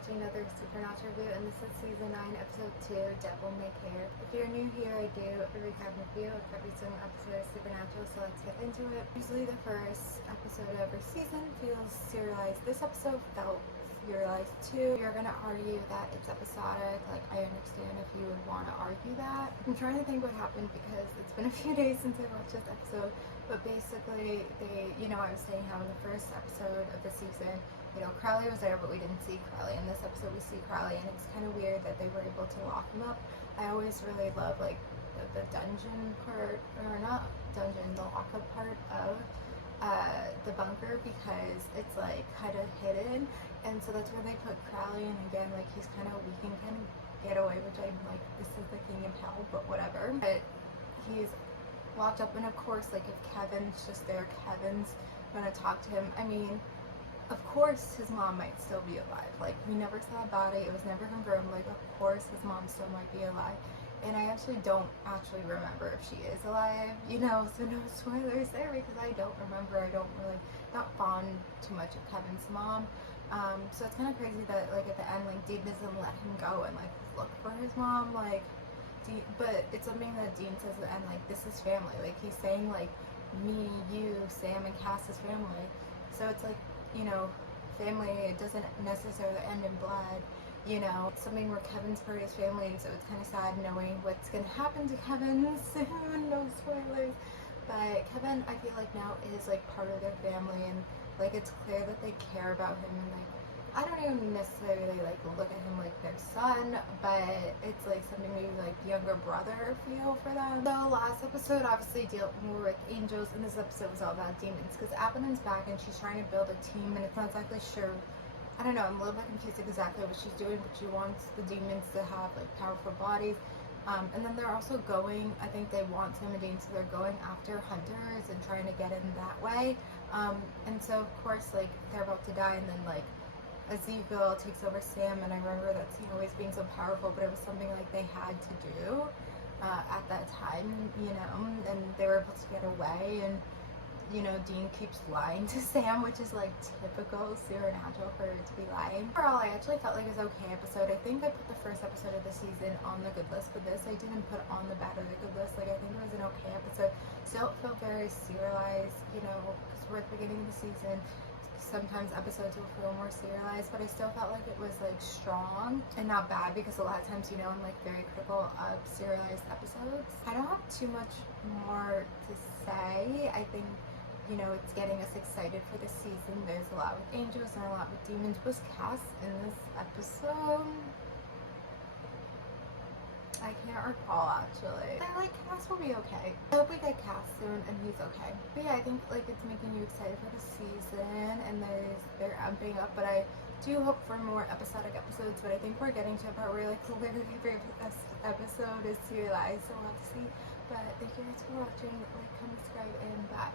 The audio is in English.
watching another Supernatural review, and this is season 9, episode 2, Devil May Care. If you're new here, I do a recap review of every single episode of Supernatural, so let's get into it. Usually the first episode of every season feels serialized. This episode felt serialized too. You're gonna argue that it's episodic, like I understand if you would want to argue that. I'm trying to think what happened because it's been a few days since I watched this episode, but basically I was saying how in the first episode of the season, Crowley was there, but we didn't see Crowley. In this episode, we see Crowley, and it's kind of weird that they were able to lock him up. I always really love, like, the dungeon part, or not dungeon, the lockup part of the bunker, because it's, like, kind of hidden, and so that's where they put Crowley, and again, like, he's kind of weak and kind of get away, which I'm like, this is the king of hell, but whatever. But he's locked up, and of course, like, if Kevin's just there, Kevin's gonna talk to him. I mean, of course his mom might still be alive. Like, we never saw a body, it was never confirmed. Like, of course his mom still might be alive. And I actually don't remember if she is alive, so no spoilers there because I don't remember. I don't really, not fond too much of Kevin's mom. So it's kind of crazy that, like, at the end, like, Dean doesn't let him go and, like, look for his mom, like, but it's something that Dean says at the end, like, this is family. Like, he's saying, like, me, you, Sam, and Cass is family. So it's like, family, it doesn't necessarily end in blood, It's something where Kevin's part of his family, and so it's kind of sad knowing what's going to happen to Kevin soon, no spoilers, but Kevin, I feel like now is, like, part of their family, and, like, it's clear that they care about him, and, like, I don't even necessarily, like, look at him like their son, but it's, like, something maybe, like, younger brother feel for them. So last episode obviously dealt more with angels, and this episode was all about demons, because Apennin's back and she's trying to build a team, and it's not exactly sure, I don't know, I'm a little bit confused exactly what she's doing, but she wants the demons to have, like, powerful bodies. And then they're also going, I think they want Sam and Dean, so they're going after hunters and trying to get in that way. And so, of course, like, they're about to die, and then, like, Ezekiel takes over Sam, and I remember that scene always being so powerful, but it was something, like, they had to do at that time, and they were able to get away, and, Dean keeps lying to Sam, which is, like, typical Supernatural for her to be lying. Overall, I actually felt like it was an okay episode. I think I put the first episode of the season on the good list, but this I didn't put on the bad or the good list. Like, I think it was an okay episode. Still felt very serialized, because we're at the beginning of the season. Sometimes episodes will feel more serialized, but I still felt like it was, like, strong and not bad, because a lot of times, I'm, like, very critical of serialized episodes. I don't have too much more to say. I think, it's getting us excited for the season. There's a lot with angels and a lot with demons. Was Cass in this episode? I can't recall, actually. I like Cass will be okay. I hope we get Cass soon and he's okay. But yeah, I think, like, it's making you excited for the season, and they're amping up, but I do hope for more episodic episodes, but I think we're getting to a part where, like, literally every episode is serialized, so we'll have to see. But thank you guys for watching. Like, comment, subscribe, and bye.